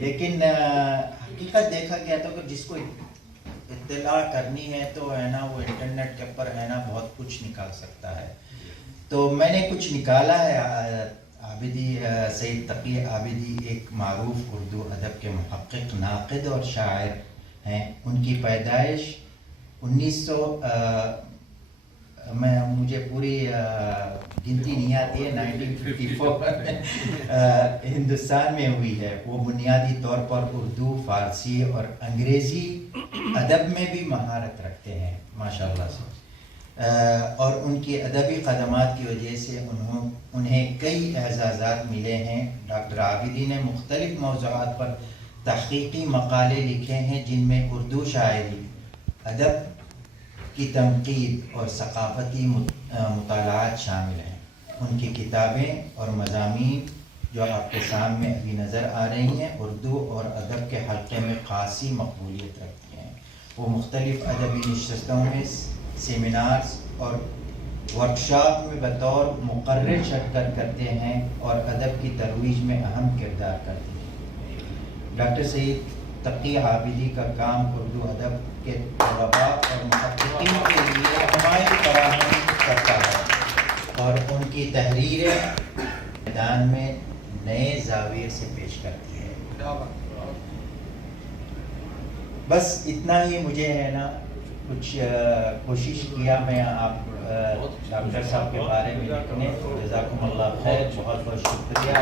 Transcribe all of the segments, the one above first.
لیکن حقیقت دیکھا گیا تو کہ جس کو اطلاع کرنی ہے تو ہے نا وہ انٹرنیٹ کے اوپر ہے نا بہت کچھ نکال سکتا ہے. تو میں نے کچھ نکالا ہے. عابدی سید تقی عابدی ایک معروف اردو ادب کے محقق، ناقد اور شاعر ہیں. ان کی پیدائش 1900 مجھے پوری گنتی نہیں آتی ہے، 1954 ہندوستان میں ہوئی ہے. وہ بنیادی طور پر اردو، فارسی اور انگریزی ادب میں بھی مہارت رکھتے ہیں ماشاءاللہ سے. اور ان کی ادبی خدمات کی وجہ سے انہیں کئی اعزازات ملے ہیں. ڈاکٹر عابدی نے مختلف موضوعات پر تحقیقی مقالے لکھے ہیں جن میں اردو شاعری، ادب کی تنقید اور ثقافتی مطالعات شامل ہیں. ان کی کتابیں اور مضامین جو آپ کے سامنے ابھی نظر آ رہی ہیں اردو اور ادب کے حلقے میں خاصی مقبولیت رکھتی ہیں. وہ مختلف ادبی نشستوں میں، سیمینارز اور ورکشاپ میں بطور مقرر شرکت کرتے ہیں اور ادب کی ترویج میں اہم کردار کرتے ہیں. ڈاکٹر سید تقی عابدی کا کام اردو ادب کے طلباء اور محققین کے لیے حمایت فراہم کرتا ہے اور ان کی تحریریں میدان میں نئے زاویے سے پیش کرتی ہے. بس اتنا ہی مجھے ہے نا کچھ کوشش کیا میں آپ ڈاکٹر صاحب کے بارے میں لکھنے. جزاکم اللہ خیر، بہت بہت شکریہ.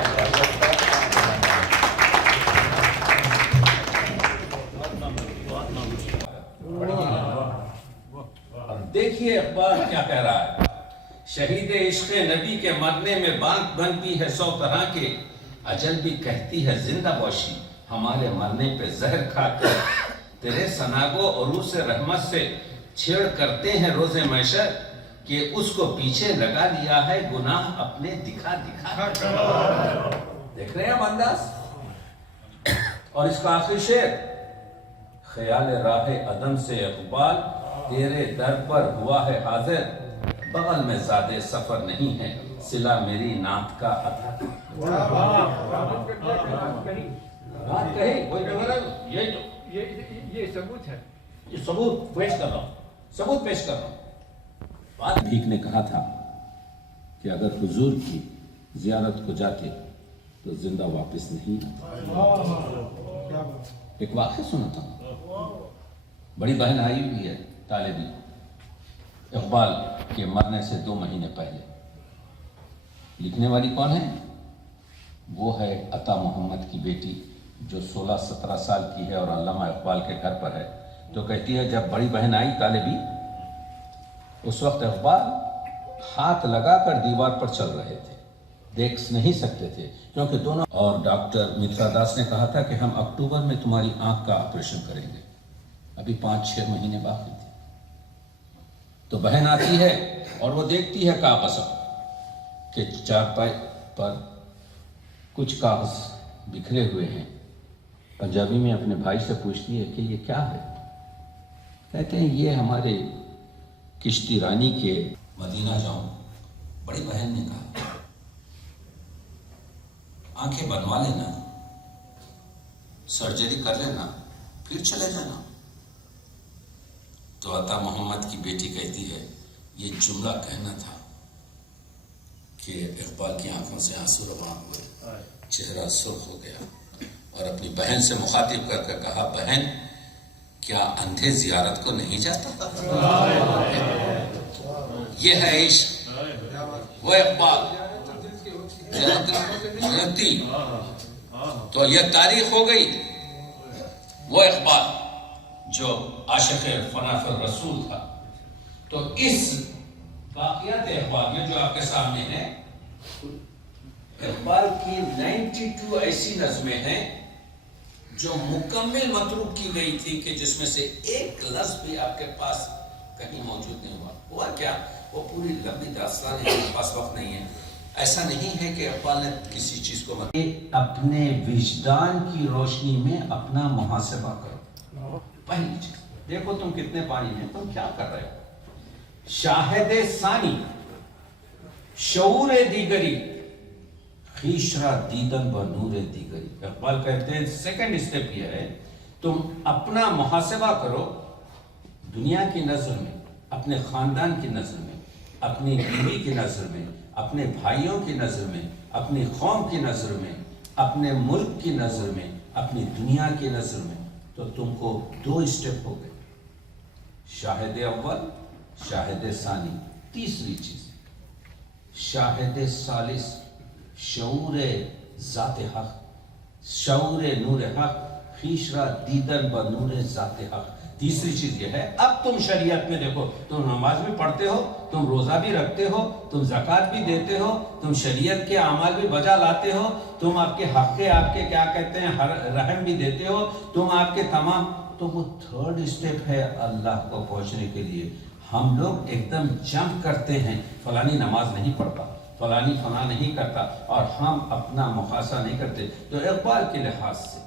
دیکھیے اقبال کیا کہہ رہا ہے. شہید عشق نبی کے مرنے میں بانک بنتی ہے 100 طرح کے، اجل بھی کہتی ہے زندہ باشی. ہمارے مرنے پہ زہر کھا کر تیرے سناگو عروس رحمت سے چھیڑ کرتے ہیں روز محشر، کہ اس کو پیچھے لگا لیا ہے گناہ اپنے دکھا دکھا. دیکھ رہے ہیں ہم انداز. اور اس کا آخری شعر، خیال راہ عدم سے اقبال تیرے در پر ہوا ہے حاضر، بغل میں زیادہ سفر نہیں ہے صلہ میری نعت کا عطا. بات کہی کوئی یہ ثبوت ہے. یہ ثبوت پیش کر رہا ہوں، ثبوت پیش کر رہا ہوں. بات بھیک نے کہا تھا کہ اگر حضور کی زیارت کو جاتے تو زندہ واپس نہیں آتا. ایک واقعہ سناتا ہوں. بڑی بہن آئی ہوئی ہے طالبی اقبال کے مرنے سے 2 مہینے پہلے. لکھنے والی کون ہے؟ وہ ہے عطا محمد کی بیٹی جو 16-17 سال کی ہے اور علامہ اقبال کے گھر پر ہے. تو کہتی ہے جب بڑی بہن آئی طالبی، اس وقت اقبال ہاتھ لگا کر دیوار پر چل رہے تھے، دیکھ نہیں سکتے تھے کیونکہ دونوں. اور ڈاکٹر مترا داس نے کہا تھا کہ ہم اکتوبر میں تمہاری آنکھ کا آپریشن کریں گے. ابھی 5-6 مہینے باقی تھے. تو بہن آتی ہے اور وہ دیکھتی ہے کاغذ کہ چارپائی پر کچھ کاغذ بکھرے ہوئے ہیں. پنجابی میں اپنے بھائی سے پوچھتی ہے کہ یہ کیا ہے؟ کہتے ہیں یہ ہمارے کشتی رانی کے مدینہ جاؤں. بڑی بہن نے کہا آنکھیں بنوا لینا، سرجری کر لینا، پھر چلے جانا. تو عطا محمد کی بیٹی کہتی ہے یہ جملہ کہنا تھا کہ اقبال کی آنکھوں سے آنسو رواں ہوئے، چہرہ سرخ ہو گیا اور اپنی بہن سے مخاطب کر کے کہا بہن کیا اندھے زیارت کو نہیں جاتا؟ یہ ہے عشق. وہ اقبال زیارتی تو یہ تاریخ ہو گئی. وہ اقبال جو عاشق فنا فی الرسول تھا. تو اس واقعات اقبال میں جو آپ کے سامنے ہیں، اقبال کی 92 ایسی نظمیں ہیں جو مکمل متروک کی گئی تھی کہ جس میں سے ایک لفظ بھی آپ کے پاس کہیں موجود نہیں ہوا. ہوا کیا؟ وہ پوری لمبی داستان ہے، میرے پاس وقت نہیں ہے. ایسا نہیں ہے کہ اقبال نے کسی چیز کو اپنے وجدان کی روشنی میں اپنا محاسبہ کرو. پہلی چیز دیکھو تم کتنے پانی میں، تم کیا کر رہے ہو. شاہد ثانی، شعور دیگری، خیش را دیدن و نور دیگری. اقبال کہتے ہیں سیکنڈ اسٹیپ یہ ہے تم اپنا محاسبہ کرو دنیا کی نظر میں، اپنے خاندان کی نظر میں، اپنی بیوی کی نظر میں، اپنے بھائیوں کی نظر میں، اپنی قوم کی نظر میں، اپنے ملک کی نظر میں، اپنی دنیا کی نظر میں، تو تم کو 2 اسٹیپ ہو گئے، شاہد اول، شاہد ثانی. تیسری چیز شاہد ثالث، شعور ذات حق، شعور نور حق، خیش را دیدن و نور ذات حق. تیسری چیز یہ ہے اب تم شریعت میں دیکھو، تم نماز بھی پڑھتے ہو، تم روزہ بھی رکھتے ہو، تم زکوٰۃ بھی دیتے ہو، تم شریعت کے اعمال بھی بجا لاتے ہو، تم آپ کے حق آپ کے کیا کہتے ہیں رحم بھی دیتے ہو، تم آپ کے تمام. تو وہ 3rd اسٹیپ ہے اللہ کو پہنچنے کے لیے. ہم لوگ ایک دم جمپ کرتے ہیں، فلانی نماز نہیں پڑھتا، فلانی فلاں نہیں کرتا، اور ہم اپنا محاسبہ نہیں کرتے. تو اقبال کے لحاظ سے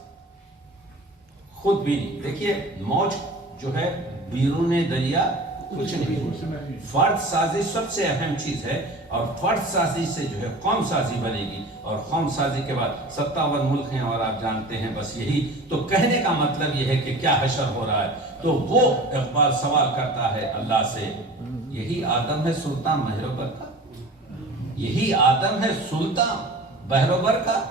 خود بھی دیکھیے موج جو ہے بیرون دریا کچھ نہیں، فرد سازی سب سے اہم چیز ہے، اور فرد سازی سے جو ہے قوم سازی بنے گی، اور قوم سازی کے بعد 57 ملک ہیں اور آپ جانتے ہیں بس یہی. تو کہنے کا مطلب یہ ہے کہ کیا حشر ہو رہا ہے. تو وہ اقبال سوال کرتا ہے اللہ سے، یہی آدم ہے سلطان مہروبر کا، یہی آدم ہے سلطان بہروبر کا.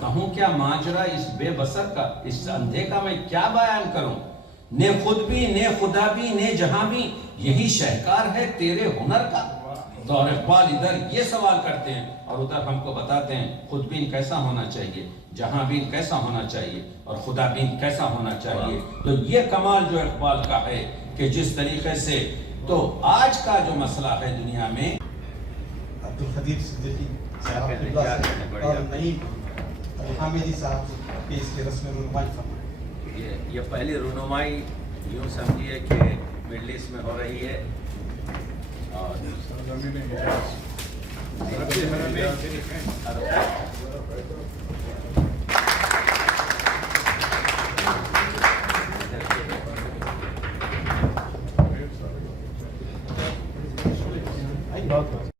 کہوں کیا ماجرا اس بے بسر کا، اس اندھے کا میں کیا بیان کروں. نے خود بھی نے خدا بھی نے جہاں بھی، یہی شہکار ہے تیرے ہنر کا. تو اور اقبال ادھر یہ سوال کرتے ہیں اور ادھر ہم کو بتاتے ہیں خود بین کیسا ہونا چاہیے، جہاں بین کیسا ہونا چاہیے، اور خدا بین کیسا ہونا چاہیے. تو یہ کمال جو اقبال کا ہے کہ جس طریقے سے تو آج کا جو مسئلہ ہے دنیا میں عبدالقدیر صدیقی صاحب اور نعیم حامدی صاحب کی اس کی رسم رونمائی فرمائیں. یہ پہلی رونمائی یوں سمجھیے کہ مڈل ایسٹ میں ہو رہی ہے، اور بہت